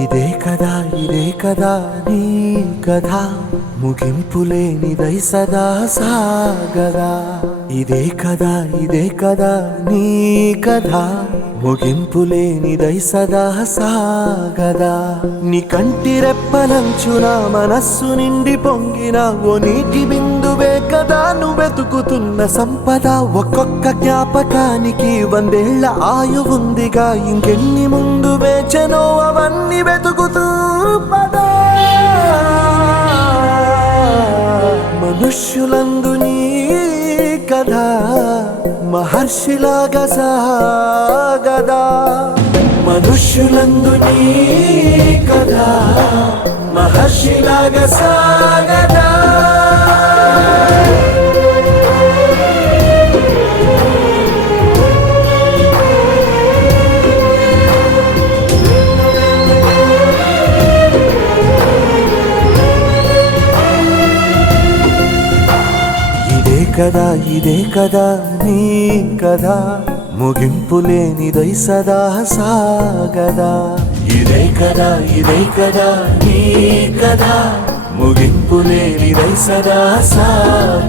ఇదే కదా నీ కథ ముగింపులేనిదై సదా సాగదా. ఇదే కదా నీ కథ ముగింపులేనిదై సదా సాగదా. నీ కంటి రెప్పలంచున మనస్సు నిండి పొంగిన ఓ నీటి బిందువే కదా నువ్వెతుకుతున్న సంపద. ఒక్కొక్క జ్ఞాపకానికి 100 ఏళ్ల ఆయువుందిగా, ఇంకెన్ని ముందు వేచనో అవన్నీ వెతుకుతూ పదా. మనుష్యులందు నీ కథ మహర్షిలాగా సాగదా. మనుష్యులందు నీ కథ మహర్షిలాగా సాగదా. ఇదే కదా నీ కథ ముగింపులేనిదై సదా సాగదా. ఇదే కదా నీ కథ ముగింపులేనిదై సదా సాగదా.